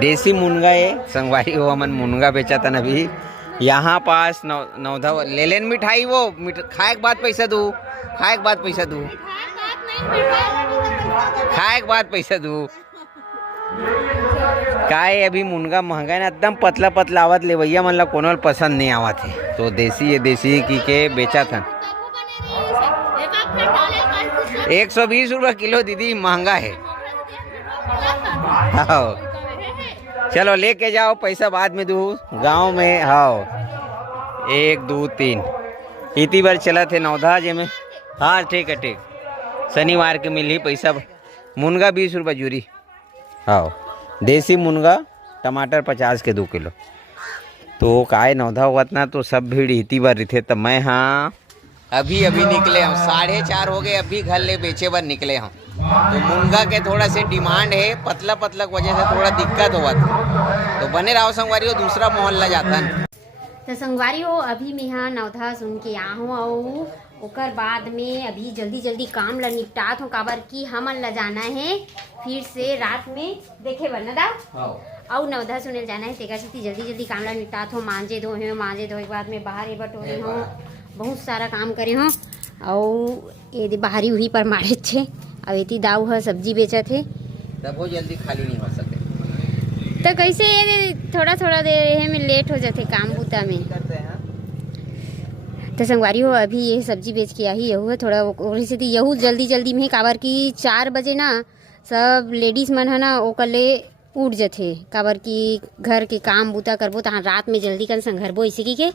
देसी मुनगा है संगवारी हो, हमन मुनगा बेचा था अभी यहाँ पास नौधा ले लेन मिठाई। वो खाए के बाद पैसा दू, खाए के बाद पैसा दू, खाए के बाद पैसा दू। काय अभी मुनगा महंगा ना, एकदम पतला पतला आवत ले भैया मन ला कोनो पसंद नहीं आवत है, तो देसी है देसी की के बेचा था। 120 रुपये किलो दीदी, महंगा है। हाँ चलो लेके जाओ, पैसा बाद में दू। गांव में हाँ 1 2 3 इतनी बार चला थे नौधा जे में। हाँ ठीक है ठीक, शनिवार के मिली पैसा। मुनगा 20 रुपये जूरी। हाँ देसी मुनगा, टमाटर 50 के 2 किलो। तो काय नौधा हुआ ना, तो सब भीड़ इतनी बार रही थे। तो मैं हाँ अभी निकले हम, 4:30 हो गए, अभी घर ले बेचे बार निकले हम। तो मुनगा के थोड़ा से डिमांड है, पतला पतला की वजह से थोड़ा दिक्कत हुआ था। तो बने रहो संगवारी हो, दूसरा मोहल्ला जाता है। तो संगवारी हो अभी मैं यहाँ नौधा सुन के आ हूँ, और ओकर बाद में अभी जल्दी जल्दी काम ला निपटात हूँ, काबर की हमन ला जाना है फिर से रात में देखे बर न दाऊ, और नौधा सुने जाना है। तेकर से जल्दी जल्दी काम ला निपटात हूँ। मांजे धोए के बाद में बाहर ए बटोरे हूँ, बहुत सारा काम करे हूँ। और ये बाहरी वही पर मारे छे, अब इतनी दाऊ है सब्जी बेचत है, तब वो जल्दी खाली नहीं हो सके। तो कैसे थोड़ा थोड़ा देर में लेट हो जाते काम बूता में। तो संगवारी हो अभी ये सब्जी बेच के आई यहू है थोड़ा, से यहू जल्दी जल्दी में काबर की 4 बजे ना सब लेडीज मन है ना ओकर ले उठ जाते, काबर की घर के काम बूता करबो तहाँ रात में जल्दी कन संघरबो। इसी की के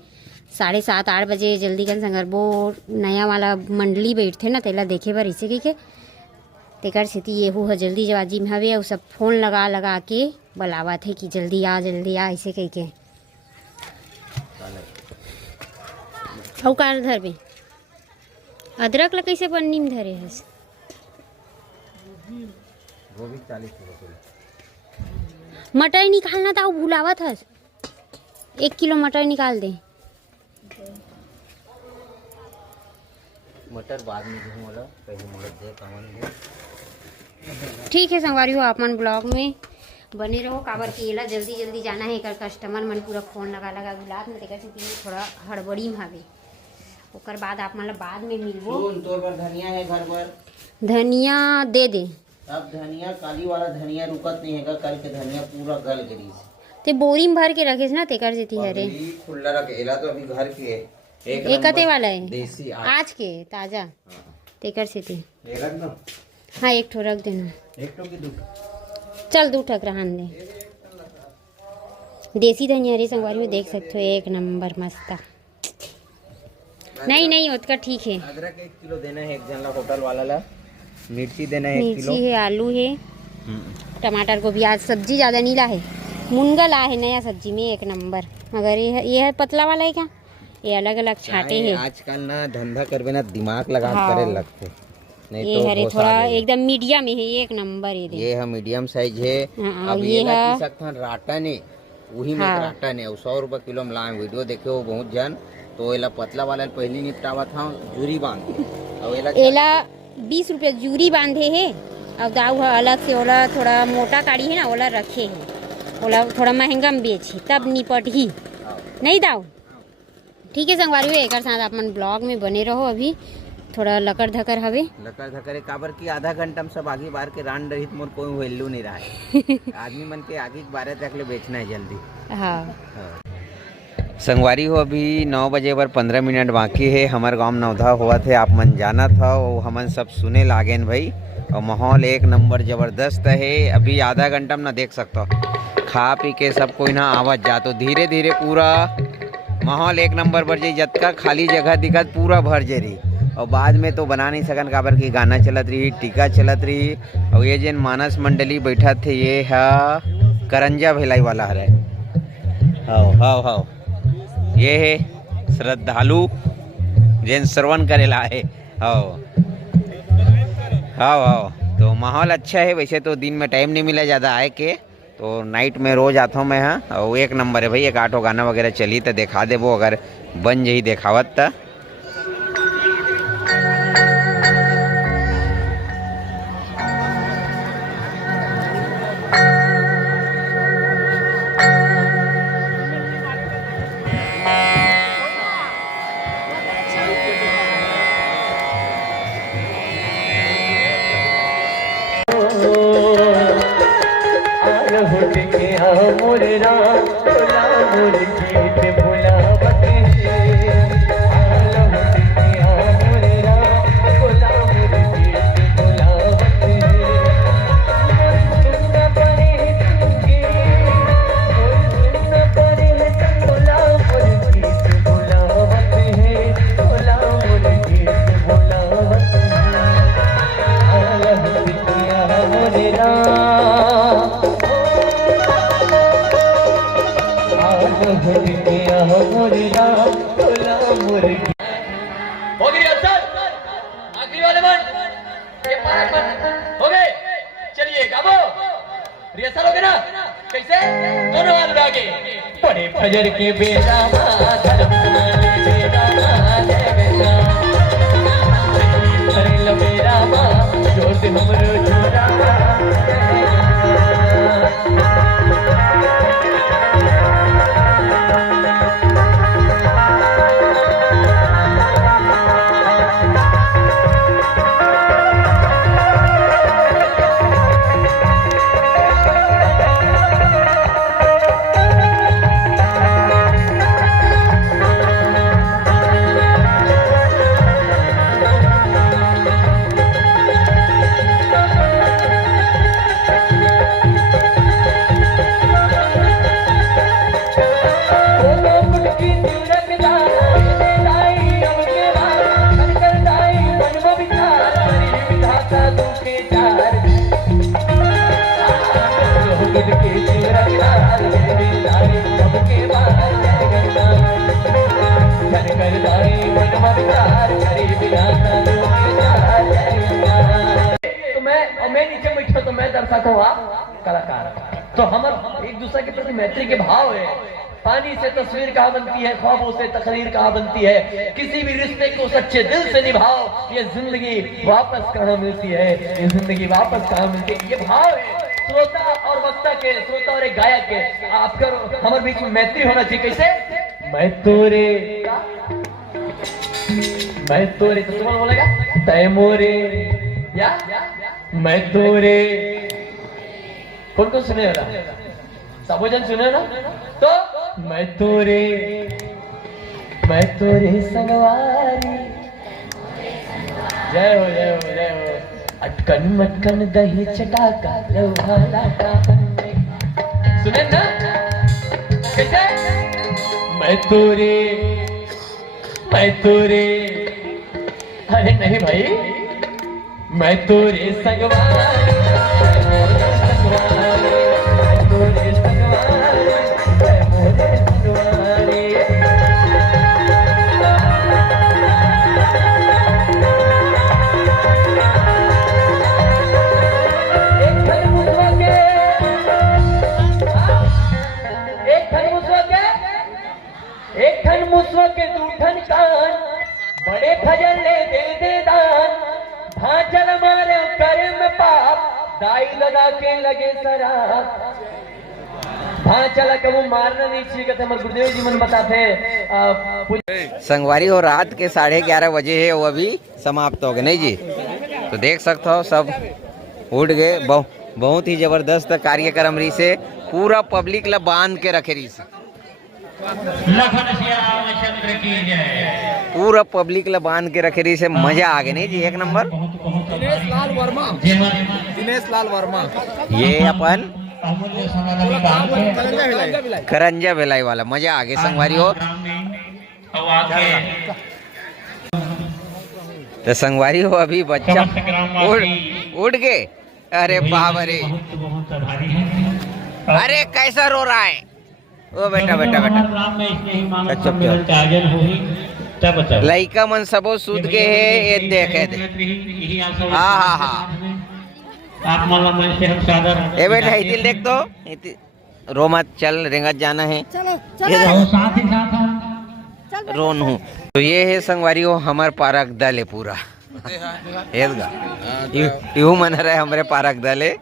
7:30 8 बजे जल्दी कन संघरबो। नया वाला मंडली बैठते ना तेला देखे बर, इसी की के तेकर सेती येहू है जल्दी जवाजी में हवे, और सब फोन लगा के बुलावा थे कि जल्दी आ ऐसे कह के। और कार धर बे अदरक ला कैसे पन्नी में धरे हस? गोभी 40 रुपये। मटर निकालना था, भुलावा था। 1 किलो मटर निकाल दे। मटर बाद में दूंगा, पहले मटर दे कामन। ठीक है संगवारी हो, आप मन ब्लॉग में बने रहो, काबर के एला जल्दी जल्दी जाना है। कर कस्टमर मन पूरा फोन लगा गुलाब में तेकर से थोड़ा हड़बड़ी में हवे। ओकर बाद आप मन बाद में मिलबो। तोर पर धनिया है घर पर, धनिया दे दे। अब धनिया काली वाला धनिया रुकत नहीं है, कल के धनिया पूरा गल गई ते बोरी में भर के रखेस ना तेकर से हरे खुला रख। एला तो अभी घर के है, एक कते वाला है देसी आज के ताजा। तेकर से रख दो। हाँ 1 ठो रख देना, 1 ठो की 2 चल 2 ठक रहन दे। देसी धनिया रे संगवारी में देख सकते हो, 1 नंबर मस्त। नहीं उतना ठीक है। अदरक 1 किलो देना है एक जन ला, होटल वाला ला। मिर्ची देना है 1 किलो। मिर्ची है, आलू है, टमाटर को भी आज सब्जी ज़्यादा नहीं ला है, मुनगा ला है नया सब्जी में 1 नंबर। मगर ये है पतला वाला है क्या, ये अलग अलग छाटे है। आजकल ना धंधा करबे ना दिमाग लगा करे लगते, नहीं ये तो हरे थोड़ा एकदम मीडियम है, 1 नंबर ये है मीडियम साइज है। अब ये है राटा ने वही में राटा ने 100 रुपये किलो में लाए। वीडियो देखे हो बहुत जन, तो एला पतला वाला पहले निपटावा था जूरी बांध के, और एला 20 रुपये जूरी बांधे है। और दाऊ अलग से ओला थोड़ा मोटा काड़ी है ना, ओला रखे है, ओला थोड़ा महंगा में बेचे तब निपट ही नहीं दाऊ। ठीक है संगवारी एक साथ आप मन ब्लॉग में बने रहो। अभी थोड़ा लकड़ धकर हवे, लकड़ धकर काबर की आधा घंटा में सब आगे बार के रान रही मोर कोई वैल्यू नहीं रहा है। आदमी मन के आगे बारे तक ले बेचना है जल्दी। हाँ संगवारी हो अभी 9 बजे पर 15 मिनट बाकी है। हमारे गांव में नौधा हुआ थे, आप मन जाना था, वो हमन सब सुने लागेन भाई। और माहौल 1 नंबर जबरदस्त है। अभी आधा घंटा में ना देख सकता खा पी के सब कोई ना आवाज जा, तो धीरे धीरे पूरा माहौल 1 नंबर भर जाई। जतका खाली जगह दिखत पूरा भर जे रही। और बाद में तो बना नहीं सकन, काबर की गाना चलत रही, टीका चलत रही। और ये जिन मानस मंडली बैठा थे ये है करंजा भिलाई वाला है। हाँ ये है श्रद्धालु जिन श्रवण करेला है। हाँ तो माहौल अच्छा है। वैसे तो दिन में टाइम नहीं मिला ज़्यादा आए के, तो नाइट में रोज आता हूँ मैं। हाँ और 1 नंबर है भाई। 1 8 गाना वगैरह चली तो दिखा दे वो, अगर बन जही देखावत तो। लहुट के आ मोरे राम तोला मोर गीत बुलावत है आ लहुट के आ मोरे राम तोला मोर गीत बुलावत है सुनना पड़े तुमके सुनना पड़े तोला मोर गीत बुलावत है तोला मोर गीत बुलावत है आ लहुट के आ मोरे राम हो गई असल आखिरी वाले मन ये पारक मन हो गए चलिए गाबो रिहर्सल हो गया ना कैसे दोनों हाथ उठा के बड़े फजर के बेरा धर्म बेरा जगना करे बेरा जोर से हमरो जोरा तो मैं दर्शक हूँ आप कलाकार तो हम एक दूसरे के प्रति मैत्री के भाव है पानी से तस्वीर कहाँ बनती है ख्वाबों से तकरीर कहाँ बनती है किसी भी रिश्ते को सच्चे दिल से निभाओ ये जिंदगी वापस कहाँ मिलती है ये जिंदगी वापस कहाँ मिलती है ये भाव है श्रोता और वक्ता के श्रोता और एक गायक के आपका हमारे बीच में मैत्री होना चाहिए कैसे मैं तोरे तो सुमन बोलेगा तय मोरे या मैं तोरे कौन कौन सुने वाला सबो जन सुने ना तो मैं तोरे संगवारी जय हो जय हो जय हो अटकन मटकन दही चटाका रवाला का सुने ना कैसे मैं तोरे अरे नहीं भाई मैं तोरे संगवारी के दूठन कान बड़े भजन ले दे दान भांचल मारे कर्म पाप दाई लगा के लगे शराब भांचल के वो मारना नहीं चाहिए थे हमारे गुरुदेव जी मन बताते संगवारी हो रात के 11:30 बजे है वो अभी समाप्त हो गए नहीं जी तो देख सकते हो सब उठ गए बहुत ही जबरदस्त कार्यक्रम रही से पूरा पब्लिक ला बांध के रखे रही से पूरा पब्लिक ला बांध के रखे रही से मजा आ गया नहीं जी एक नंबर दिनेश लाल वर्मा ये अपन करंजा बेलाई वाला मजा आ गया संगवारी हो तो संगवारी हो अभी बच्चा उठ गए अरे बाबा रे अरे कैसा रो रहा है ओ बेटा बेटा बेटा लइका मन सबो सूत के है ये देखे दे हाँ हाँ हाँ ए बेटा इतिल देख तो रो मत चल रेंगत जाना है रोन हूँ तो ये है संगवारी हो हमार पारक दल है पूरा यू मन रहे हमारे पारक दल है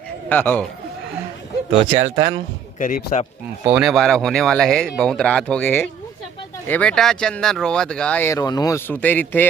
तो चलतन करीब सा 11:15 होने वाला है बहुत रात हो गए है ए बेटा चंदन रोवत गा ये रोनू सूते रही थे